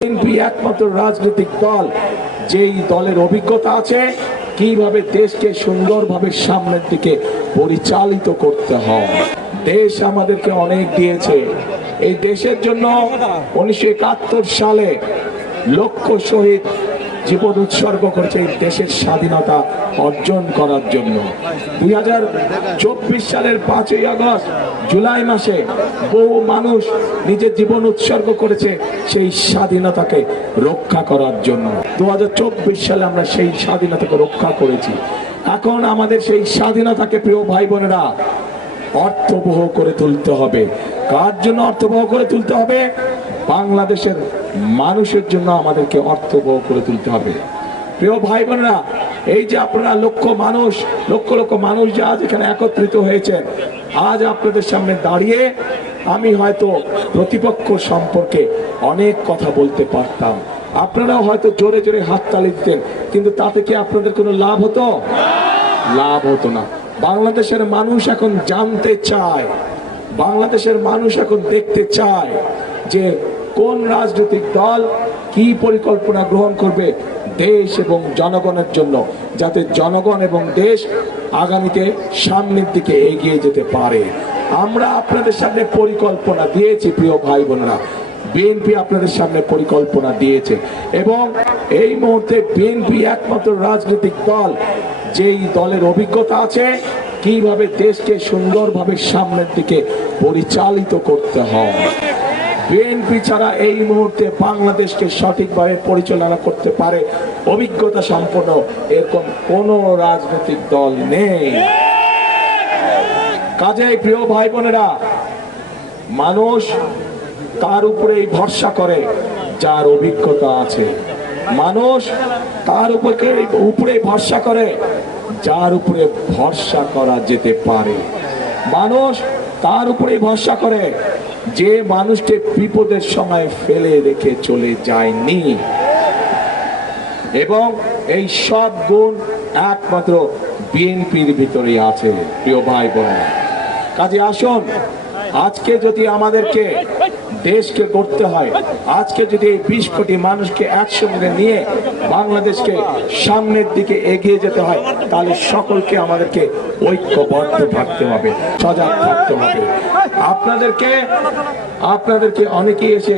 BNP একমাত্র রাজনৈতিক দল যেই দলের অভিজ্ঞতা আছে কিভাবে দেশকে সুন্দরভাবে সামনের দিকে পরিচালিত করতে হয়। দেশ আমাদেরকে অনেক দিয়েছে। এই দেশের জন্য 1971 সালে লক্ষ শহীদ জীবন উৎসর্গ করেছে এই দেশের স্বাধীনতা অর্জন করার জন্য। 2024 সালের 5ই আগস্ট জুলাই মাসে বহু মানুষ নিজের জীবন উৎসর্গ করেছে সেই স্বাধীনতাকে রক্ষা করার জন্য। 2024 সালে আমরা সেই স্বাধীনতাকে রক্ষা করেছি। এখন আমাদের সেই স্বাধীনতাকে প্রিয় ভাই বোনেরা অর্থবহ করে তুলতে হবে। কার জন্য অর্থবহ করে তুলতে হবে? বাংলাদেশের মানুষের জন্য আমাদেরকে অর্থবহ করে তুলতে হবে। প্রিয় ভাই বোনেরা, এই যে আপনারা লক্ষ লক্ষ মানুষ যে আজ এখানে একত্রিত হয়েছেন, আজ আপনাদের সামনে দাঁড়িয়ে আমি হয়তো প্রতিপক্ষ সম্পর্কে অনেক কথা বলতে পারতাম, আপনারাও হয়তো জোরে জোরে হাততালি দিতেন, কিন্তু তাতে কি আপনাদের কোনো লাভ হতো? লাভ হতো না। বাংলাদেশের মানুষ এখন জানতে চায়, বাংলাদেশের মানুষ এখন দেখতে চায় যে কোন রাজনৈতিক দল কি পরিকল্পনা গ্রহণ করবে দেশ এবং জনগণের জন্য, যাতে জনগণ এবং দেশ আগামীতে সামনের দিকে এগিয়ে যেতে পারে। আমরা আপনাদের সামনে পরিকল্পনা দিয়েছি প্রিয় ভাই বোনেরা, বিএনপি আপনাদের সামনে পরিকল্পনা দিয়েছে এবং এই মুহূর্তে বিএনপি একমাত্র রাজনৈতিক দল যেই দলের অভিজ্ঞতা আছে কিভাবে দেশকে সুন্দরভাবে সামনের দিকে পরিচালিত করতে হয়। বিএনপি ছাড়া এই মুহূর্তে বাংলাদেশকে সঠিকভাবে পরিচালনা করতে পারে অভিজ্ঞতা সম্পন্ন এরকম কোন রাজনৈতিক দল নেই। কাজেই প্রিয় ভাই বোনেরা, মানুষ তার উপরেই ভরসা করে যার অভিজ্ঞতা আছে। মানুষ তার উপরে ভরসা করে যার উপরে ভরসা করা যেতে পারে। মানুষ তার উপরে ভরসা করে যে মানুষকে বিপদের সময় ফেলে রেখে চলে যায়নি। এবং এই সব গুণ একমাত্র বিএনপির ভিতরে আছে প্রিয় ভাই বোন। কাজে আসুন, আজকে যদি আমাদেরকে দেশকে গড়তে হয়, আজকে যদি এই 20 কোটি মানুষকে একসঙ্গে নিয়ে বাংলাদেশকে সামনের দিকে এগিয়ে যেতে হয়, তাহলে সকলকে আমাদেরকে ঐক্যবদ্ধ থাকতে হবে, সজাগ থাকতে হবে। আপনাদেরকে অনেকেই এসে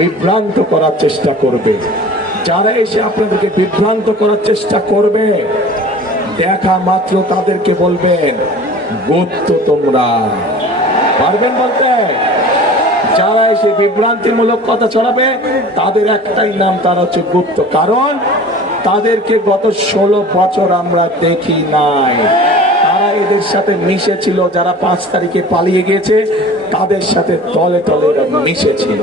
বিভ্রান্ত করার চেষ্টা করবে। যারা এসে আপনাদেরকে বিভ্রান্ত করার চেষ্টা করবে, দেখা মাত্র তাদেরকে বলবেন গুপ্ত। তোমরা পারবেন বলতে? যারা এসে বিভ্রান্তিমূলক কথা ছড়াবে তাদের একটাই নাম, তারা হচ্ছে গুপ্ত। কারণ তাদেরকে গত 16 বছর আমরা দেখি নাই। তারা এদের সাথে মিশেছিল, যারা 5 তারিখে পালিয়ে গিয়েছে তাদের সাথে তলে তলে মিশেছিল।